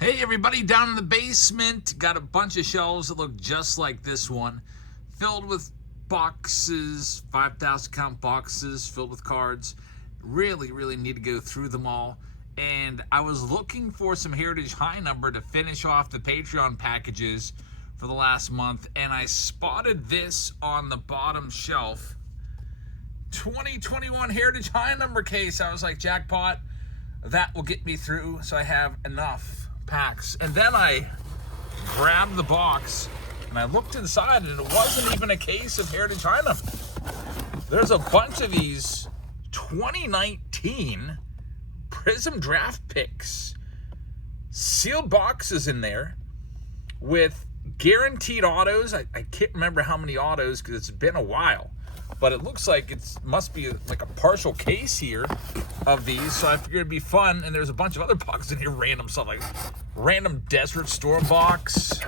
Hey everybody, down in the basement, got a bunch of shelves that look just like this one, filled with boxes, 5,000 count boxes filled with cards. Really need to go through them all. And I was looking for some Heritage High number to finish off the Patreon packages for the last month, and I spotted this on the bottom shelf. 2021 Heritage High number case. I was like, jackpot, that will get me through, so I have enough packs. And then I grabbed the box and I looked inside, and it wasn't even a case of Heritage High number. There's a bunch of these 2019 Prism draft picks, sealed boxes in there with guaranteed autos. I can't remember how many autos because it's been a while, but it looks like it must be like a partial case here of these, so I figured it'd be fun. And there's a bunch of other boxes in here, random stuff like random Desert Storm box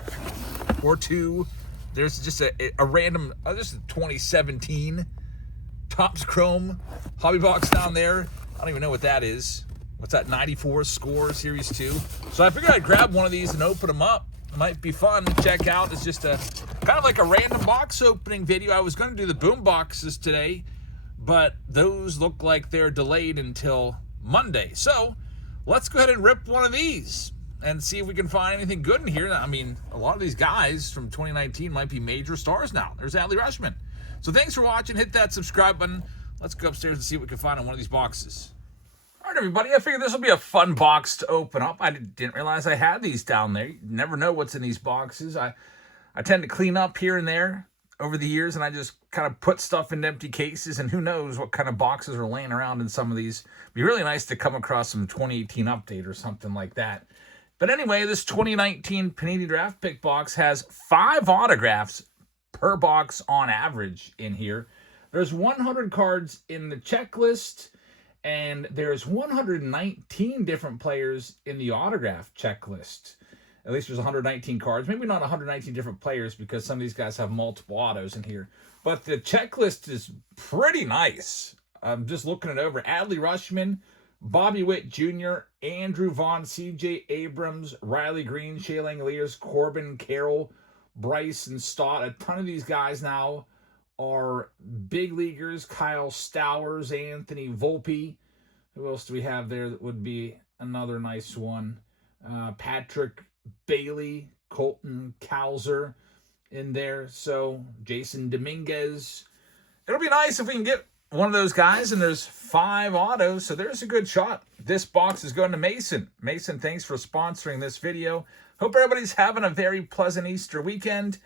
or two. There's just a random, just a 2017 Topps Chrome hobby box down there. I don't even know what that is. What's that? 94 Score Series 2. So I figured I'd grab one of these and open them up. It might be fun to check out. It's just a kind of like a random box opening video. I was going to do the boom boxes today, but those look like they're delayed until Monday. So let's go ahead and rip one of these and see if we can find anything good in here. I mean, a lot of these guys from 2019 might be major stars now. There's Adley Rutschman. So thanks for watching. Hit that subscribe button. Let's go upstairs and see what we can find in one of these boxes. All right, everybody, I figured this will be a fun box to open up. I didn't realize I had these down there. You never know what's in these boxes. I tend to clean up here and there over the years, and I just kind of put stuff in empty cases, and who knows what kind of boxes are laying around in some of these. It'd be really nice to come across some 2018 update or something like that. But anyway, this 2019 Panini Draft Pick box has 5 autographs per box on average in here. There's 100 cards in the checklist, and there's 119 different players in the autograph checklist. At least there's 119 cards. Maybe not 119 different players because some of these guys have multiple autos in here. But the checklist is pretty nice. I'm just looking it over. Adley Rutschman, Bobby Witt Jr., Andrew Vaughn, C.J. Abrams, Riley Green, Shea Langeliers, Corbin Carroll, Bryson Stott. A ton of these guys now are big leaguers. Kyle Stowers, Anthony Volpe. Who else do we have there that would be another nice one? Patrick Bailey, Colton Cowser in there. So Jason Dominguez. It'll be nice if we can get one of those guys, and there's 5 autos, so there's a good shot. This box is going to Mason. Mason, thanks for sponsoring this video. Hope everybody's having a very pleasant Easter weekend.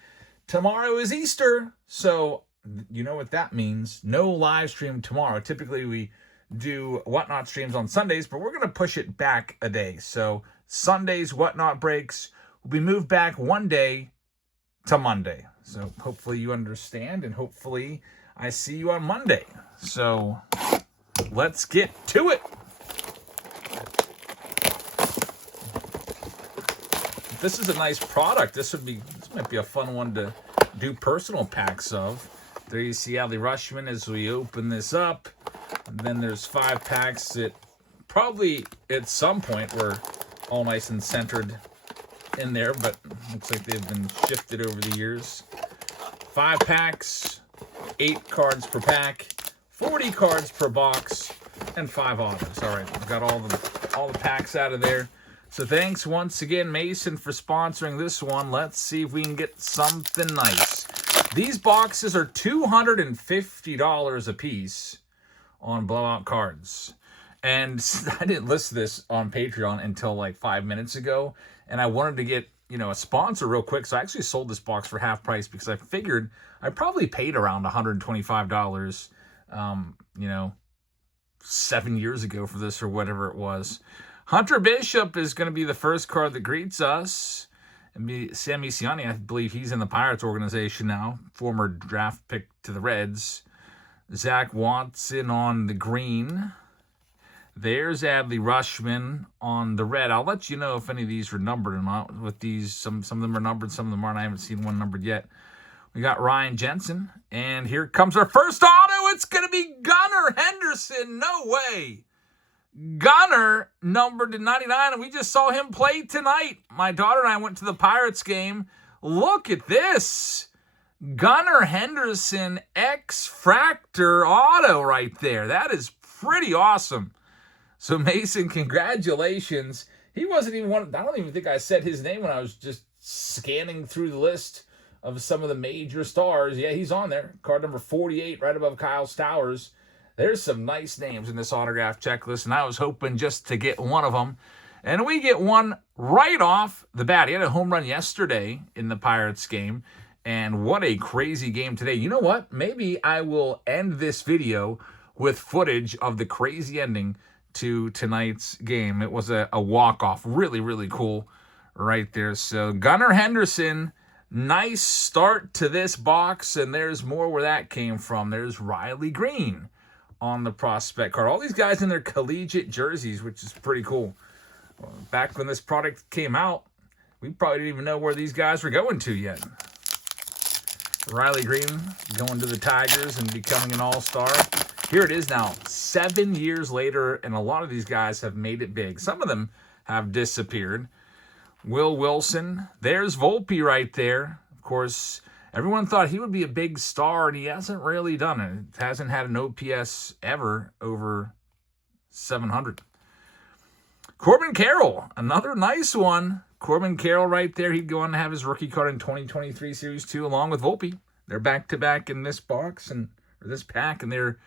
Tomorrow is Easter, so you know what that means. No live stream tomorrow. Typically we do Whatnot streams on Sundays, but we're going to push it back a day. So Sundays Whatnot breaks will be moved back one day to Monday. So hopefully you understand, and hopefully I see you on Monday. So let's get to it. This is a nice product. This might be a fun one to do personal packs of. There you see Adley Rutschman as we open this up. And then there's 5 packs that probably at some point were all nice and centered in there, but looks like they've been shifted over the years. 5 packs, 8 cards per pack, 40 cards per box, and 5 autos. All right, we've got all the packs out of there. So thanks once again, Mason, for sponsoring this one. Let's see if we can get something nice. These boxes are $250 a piece on blowout cards. And I didn't list this on Patreon until like 5 minutes ago, and I wanted to get, a sponsor real quick, so I actually sold this box for half price because I figured I probably paid around $125, 7 years ago for this or whatever it was. Hunter Bishop is going to be the first card that greets us. And Sammy Siani, I believe he's in the Pirates organization now, former draft pick to the Reds. Zach Watson on the green. There's Adley Rutschman on the red. I'll let you know if any of these are numbered or not. With these, some of them are numbered, some of them aren't. I haven't seen one numbered yet. We got Ryan Jensen. And here comes our first auto. It's going to be Gunnar Henderson. No way. Gunner, numbered to 99, and we just saw him play tonight. My daughter and I went to the Pirates game. Look at this. Gunnar Henderson X-Fractor auto right there. That is pretty awesome. So, Mason, congratulations. He wasn't even one. I don't even think I said his name when I was just scanning through the list of some of the major stars. Yeah, he's on there. Card number 48, right above Kyle Stowers. There's some nice names in this autograph checklist, and I was hoping just to get one of them. And we get one right off the bat. He had a home run yesterday in the Pirates game, and what a crazy game today. You know what? Maybe I will end this video with footage of the crazy ending to tonight's game. It was a walk-off. Really, really cool right there. So Gunnar Henderson, nice start to this box, and there's more where that came from. There's Riley Green on the prospect card. All these guys in their collegiate jerseys, which is pretty cool. Back when this product came out, we probably didn't even know where these guys were going to yet. Riley Green going to the Tigers and becoming an all-star. Here it is now, 7 years later, and a lot of these guys have made it big. Some of them have disappeared. Will Wilson, there's Volpe right there. Of course, everyone thought he would be a big star, and he hasn't really done it. Hasn't had an OPS ever over 700. Corbin Carroll, another nice one. Corbin Carroll right there. He'd go on to have his rookie card in 2023 Series 2 along with Volpe. They're back-to-back in this box or this pack, and they're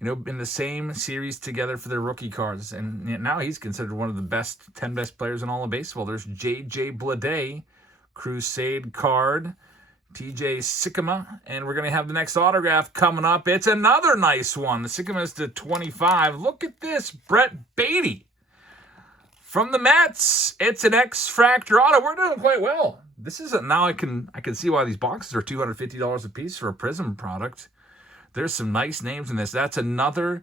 in the same series together for their rookie cards. And now he's considered one of the 10 best players in all of baseball. There's J.J. Bleday, Crusade card. TJ Sikkema, and we're going to have the next autograph coming up. It's another nice one. The Sikkema is to 25. Look at this, Brett Beatty. From the Mets, it's an X-Fractor auto. We're doing quite well. This is now I can see why these boxes are $250 a piece for a Prism product. There's some nice names in this. That's another,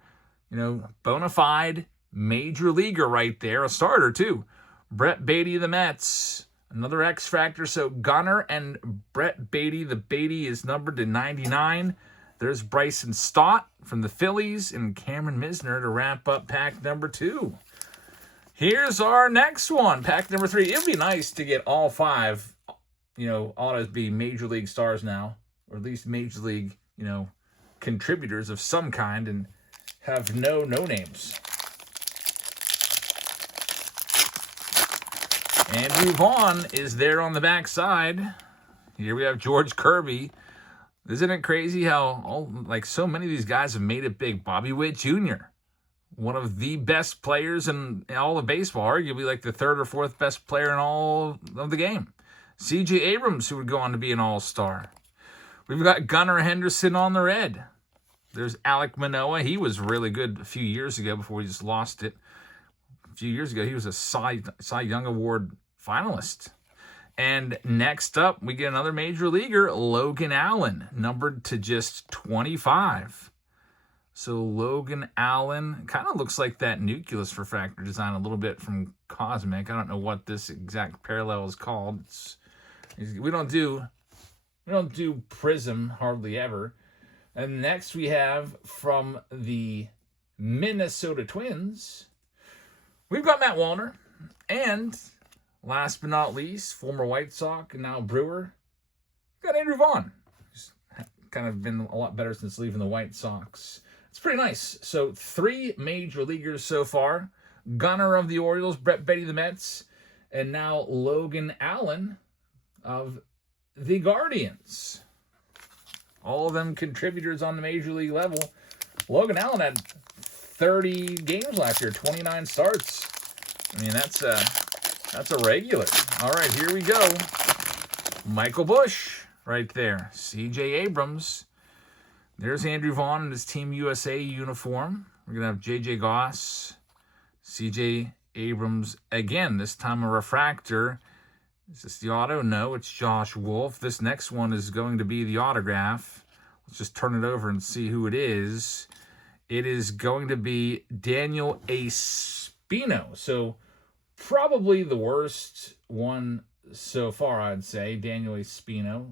bona fide major leaguer right there, a starter too. Brett Beatty of the Mets. Another X-Fractor. So Gunnar and Brett Beatty. The Beatty is numbered to 99. There's Bryson Stott from the Phillies and Cameron Misner to wrap up pack number 2. Here's our next one, pack number 3. It would be nice to get all 5, autos be major league stars now, or at least major league, contributors of some kind, and have no names. Andrew Vaughn is there on the back side. Here we have George Kirby. Isn't it crazy how so many of these guys have made it big? Bobby Witt Jr., one of the best players in all of baseball, arguably like the 3rd or 4th best player in all of the game. C.J. Abrams, who would go on to be an all-star. We've got Gunnar Henderson on the red. There's Alek Manoah. He was really good a few years ago before we just lost it. A few years ago, he was a Cy Young Award finalist. And next up, we get another major leaguer, Logan Allen, numbered to just 25. So Logan Allen kind of looks like that nucleus refractor design a little bit from Cosmic. I don't know what this exact parallel is called. We don't do Prism hardly ever. And next we have from the Minnesota Twins, we've got Matt Wallner. And last but not least, former White Sox and now Brewer, we've got Andrew Vaughn. He's kind of been a lot better since leaving the White Sox. It's pretty nice. So 3 major leaguers so far. Gunnar of the Orioles, Brett Beatty of the Mets, and now Logan Allen of the Guardians. All of them contributors on the major league level. Logan Allen had 30 games last year, 29 starts. I mean, that's a regular. All right, here we go. Michael Busch right there. C.J. Abrams. There's Andrew Vaughn in his Team USA uniform. We're going to have J.J. Goss, C.J. Abrams again, this time a refractor. Is this the auto? No, it's Josh Wolf. This next one is going to be the autograph. Let's just turn it over and see who it is. It is going to be Daniel Espino. So probably the worst one so far, I'd say, Daniel Espino.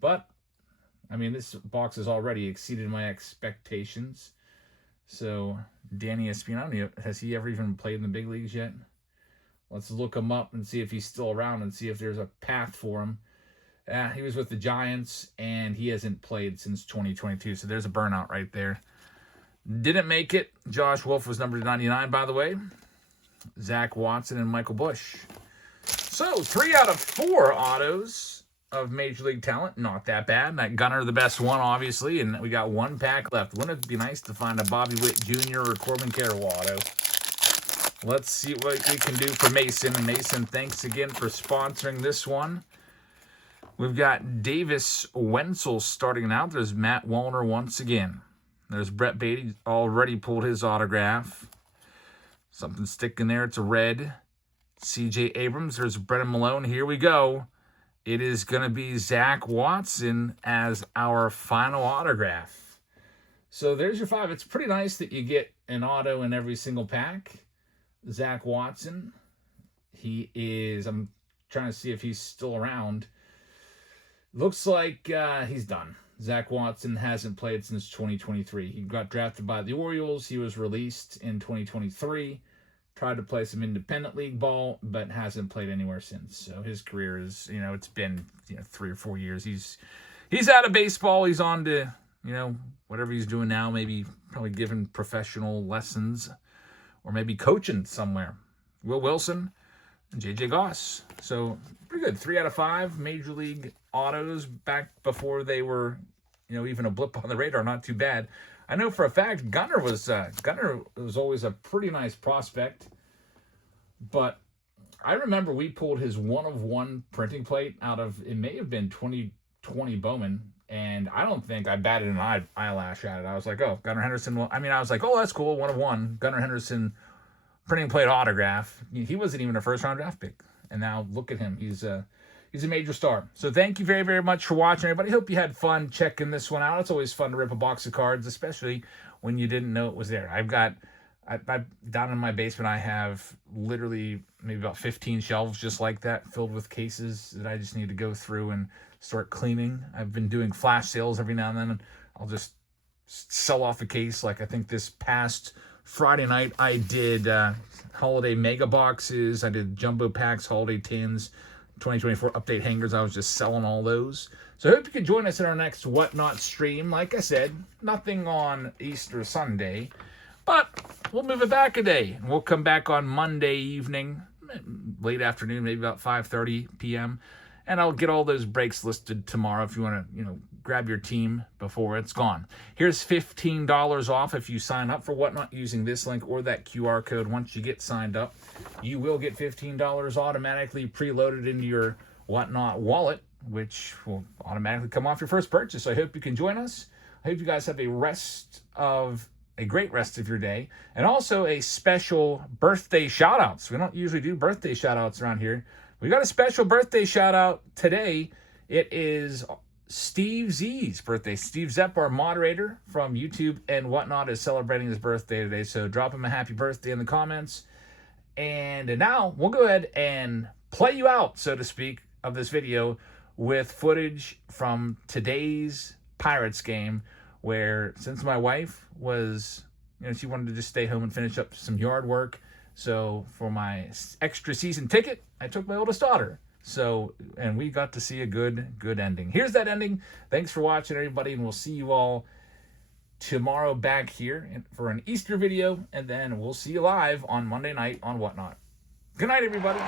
But, I mean, this box has already exceeded my expectations. So Danny Espino, has he ever even played in the big leagues yet? Let's look him up and see if he's still around and see if there's a path for him. He was with the Giants, and he hasn't played since 2022, so there's a burnout right there. Didn't make it. Josh Wolf was number 99, by the way. Zach Watson and Michael Bush. So, 3 out of 4 autos of Major League talent. Not that bad. That Gunner, the best one, obviously, and we got 1 pack left. Wouldn't it be nice to find a Bobby Witt Jr. or Corbin Carroll auto? Let's see what we can do for Mason. And Mason, thanks again for sponsoring this one. We've got Davis Wenzel starting out. There's Matt Wallner once again. There's Brett Beatty, already pulled his autograph. Something sticking there. It's a red. C.J. Abrams. There's Brennan Malone. Here we go. It is going to be Zach Watson as our final autograph. So there's your 5. It's pretty nice that you get an auto in every single pack. Zach Watson, he is, I'm trying to see if he's still around. Looks like he's done. Zach Watson hasn't played since 2023. He got drafted by the Orioles. He was released in 2023. Tried to play some independent league ball, but hasn't played anywhere since. So his career is, it's been 3 or 4 years. He's out of baseball. He's on to, whatever he's doing now, maybe probably giving professional lessons. Or maybe coaching somewhere. Will Wilson and J.J. Goss. So, pretty good. 3 out of 5 Major League autos back before they were, even a blip on the radar. Not too bad. I know for a fact Gunner was always a pretty nice prospect. But I remember we pulled his 1-of-1 printing plate out of, it may have been 2020 Bowman. And I don't think I batted an eyelash at it. I was like, oh, Gunnar Henderson. I was like, oh, that's cool. 1-of-1. Gunnar Henderson printing plate autograph. He wasn't even a first-round draft pick. And now look at him. He's a major star. So thank you very, very much for watching, everybody. Hope you had fun checking this one out. It's always fun to rip a box of cards, especially when you didn't know it was there. Down in my basement, I have literally maybe about 15 shelves just like that, filled with cases that I just need to go through and start cleaning. I've been doing flash sales every now and then. I'll just sell off a case. Like I think this past Friday night, I did holiday mega boxes. I did jumbo packs, holiday tins, 2024 update hangers. I was just selling all those. So I hope you can join us in our next Whatnot stream. Like I said, nothing on Easter Sunday, but we'll move it back a day. We'll come back on Monday evening, late afternoon, maybe about 5:30 p.m., and I'll get all those breaks listed tomorrow if you want to, grab your team before it's gone. Here's $15 off if you sign up for Whatnot using this link or that QR code. Once you get signed up, you will get $15 automatically preloaded into your Whatnot wallet, which will automatically come off your first purchase. So I hope you can join us. I hope you guys have a great rest of your day, and also a special birthday shout-outs. We don't usually do birthday shout-outs around here. We got a special birthday shout-out today. It is Steve Z's birthday. Steve Zepp, our moderator from YouTube and Whatnot, is celebrating his birthday today, so drop him a happy birthday in the comments. And now we'll go ahead and play you out, so to speak, of this video with footage from today's Pirates game, where since my wife was, she wanted to just stay home and finish up some yard work. So for my extra season ticket, I took my oldest daughter. So, and we got to see a good ending. Here's that ending. Thanks for watching, everybody, and we'll see you all tomorrow back here for an Easter video, and then we'll see you live on Monday night on Whatnot. Good night, everybody.